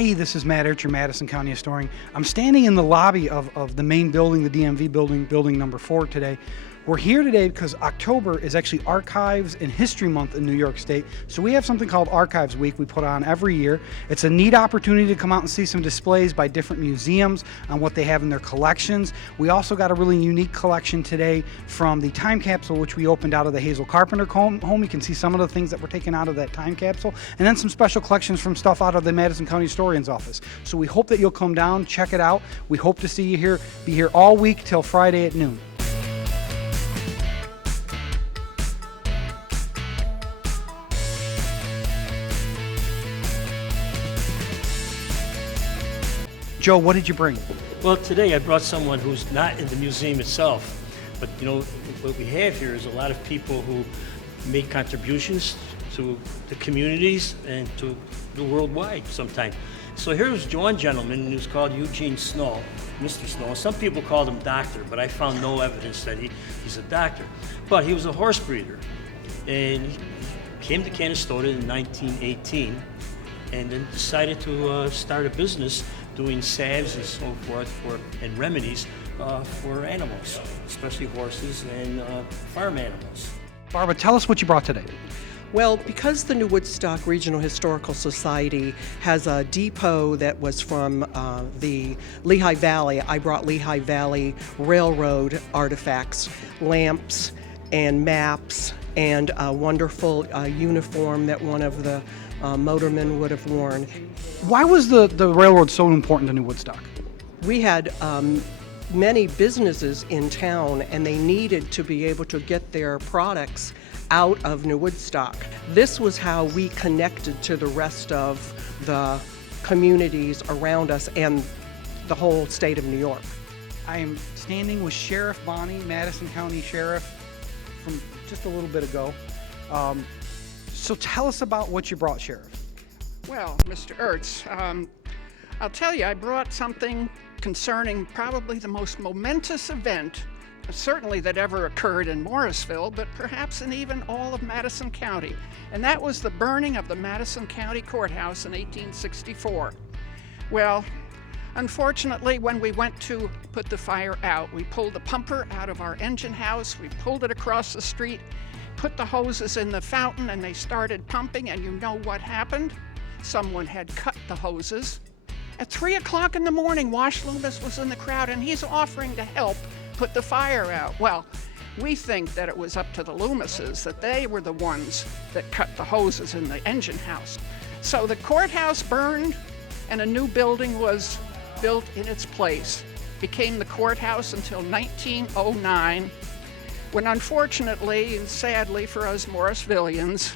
Hey, this is Matt Archer, Madison County Historian. I'm standing in the lobby of the main building, the DMV building, building number 4 today. We're here today because October is actually Archives and History Month in New York State. So we have something called Archives Week we put on every year. It's a neat opportunity to come out and see some displays by different museums on what they have in their collections. We also got a really unique collection today from the time capsule, which we opened out of the Hazel Carpenter home. You can see some of the things that were taken out of that time capsule, and then some special collections from stuff out of the Madison County Historian's office. So we hope that you'll come down, check it out. We hope to see you here, be here all week till Friday at noon. Joe, what did you bring? Well, today I brought someone who's not in the museum itself, but you know, what we have here is a lot of people who make contributions to the communities and to the worldwide sometimes. So here's one gentleman who's called Eugene Snow, Mr. Snow. Some people called him doctor, but I found no evidence that he's a doctor. But he was a horse breeder, and he came to Canastota in 1918, and then decided to start a business doing salves and so forth and remedies for animals, especially horses and farm animals. Barbara, tell us what you brought today. Well, because the New Woodstock Regional Historical Society has a depot that was from the Lehigh Valley, I brought Lehigh Valley Railroad artifacts, lamps and maps, and a wonderful uniform that one of the motormen would have worn. Why was the railroad so important to New Woodstock? We had many businesses in town, and they needed to be able to get their products out of New Woodstock. This was how we connected to the rest of the communities around us and the whole state of New York. I am standing with Sheriff Bonnie, Madison County Sheriff, from just a little bit ago. So tell us about what you brought, Sheriff. Well, Mr. Ertz, I'll tell you, I brought something concerning probably the most momentous event, certainly that ever occurred in Morrisville, but perhaps in even all of Madison County, and that was the burning of the Madison County Courthouse in 1864. Well, unfortunately, when we went to put the fire out, we pulled the pumper out of our engine house, we pulled it across the street, put the hoses in the fountain, and they started pumping, and you know what happened? Someone had cut the hoses. At 3 o'clock in the morning, Wash Loomis was in the crowd, and he's offering to help put the fire out. Well, we think that it was up to the Loomises, that they were the ones that cut the hoses in the engine house. So the courthouse burned, and a new building was built in its place. Became the courthouse until 1909, when unfortunately and sadly for us Morrisvillians,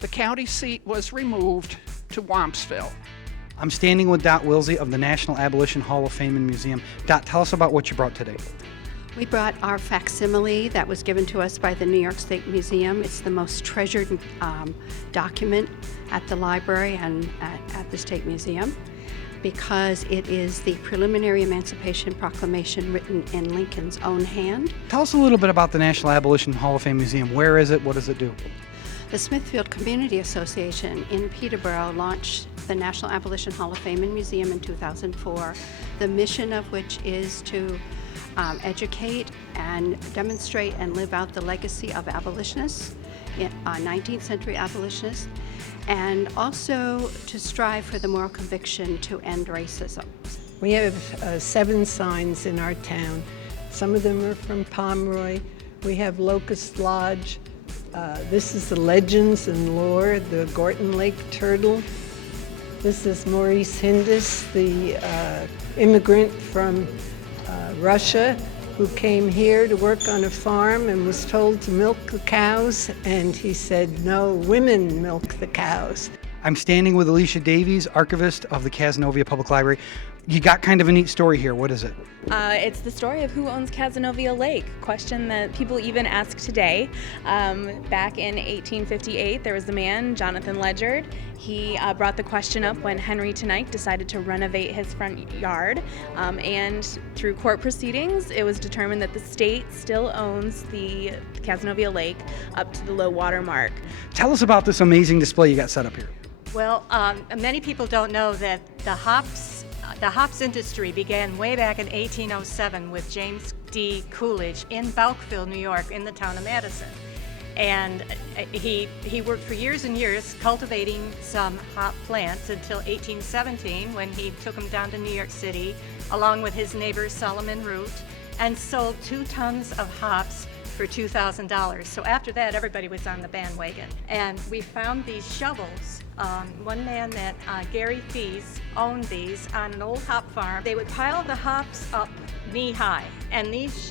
the county seat was removed to Wampsville. I'm standing with Dot Wilsey of the National Abolition Hall of Fame and Museum. Dot, tell us about what you brought today. We brought our facsimile that was given to us by the New York State Museum. It's the most treasured document at the library and at the State Museum, because it is the preliminary Emancipation Proclamation written in Lincoln's own hand. Tell us a little bit about the National Abolition Hall of Fame Museum. Where is it? What does it do? The Smithfield Community Association in Peterborough launched the National Abolition Hall of Fame and Museum in 2004, the mission of which is to educate and demonstrate and live out the legacy of abolitionists, 19th century abolitionists, and also to strive for the moral conviction to end racism. We have 7 signs in our town. Some of them are from Pomeroy. We have Locust Lodge. This is the legends and lore, the Gorton Lake turtle. This is Maurice Hindus, the immigrant from Russia who came here to work on a farm and was told to milk the cows, and he said, no, women milk the cows. I'm standing with Alicia Davies, archivist of the Cazenovia Public Library. You got kind of a neat story here. What is it? It's the story of who owns Cazenovia Lake, question that people even ask today. Back in 1858, there was a man, Jonathan Ledyard. He brought the question up when Henry Tonight decided to renovate his front yard, and through court proceedings, it was determined that the state still owns the Cazenovia Lake up to the low water mark. Tell us about this amazing display you got set up here. Well, many people don't know that the hops industry began way back in 1807 with James D. Coolidge in Brookfield, New York, in the town of Madison. And he worked for years and years cultivating some hop plants until 1817, when he took them down to New York City along with his neighbor Solomon Root and sold 2 tons of hops for $2,000. So after that, everybody was on the bandwagon. And we found these shovels. One man that Gary Fees owned these on an old hop farm. They would pile the hops up knee-high, and these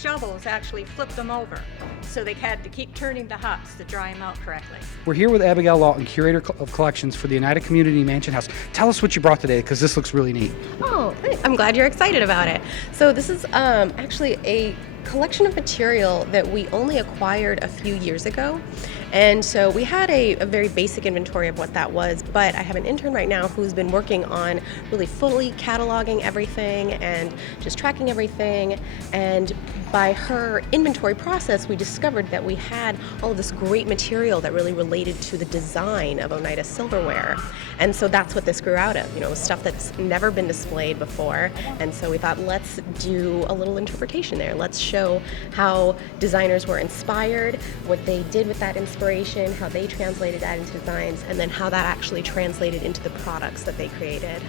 shovels actually flipped them over. So they had to keep turning the hops to dry them out correctly. We're here with Abigail Lawton, Curator of Collections for the Oneida Community Mansion House. Tell us what you brought today, because this looks really neat. Oh, I'm glad you're excited about it. So this is actually a collection of material that we only acquired a few years ago. And so we had a very basic inventory of what that was, but I have an intern right now who's been working on really fully cataloging everything and just tracking everything. And by her inventory process, we discovered that we had all of this great material that really related to the design of Oneida silverware. And so that's what this grew out of, stuff that's never been displayed before. And so we thought, let's do a little interpretation there. Let's show how designers were inspired, what they did with that inspiration, how they translated that into designs, and then how that actually translated into the products that they created.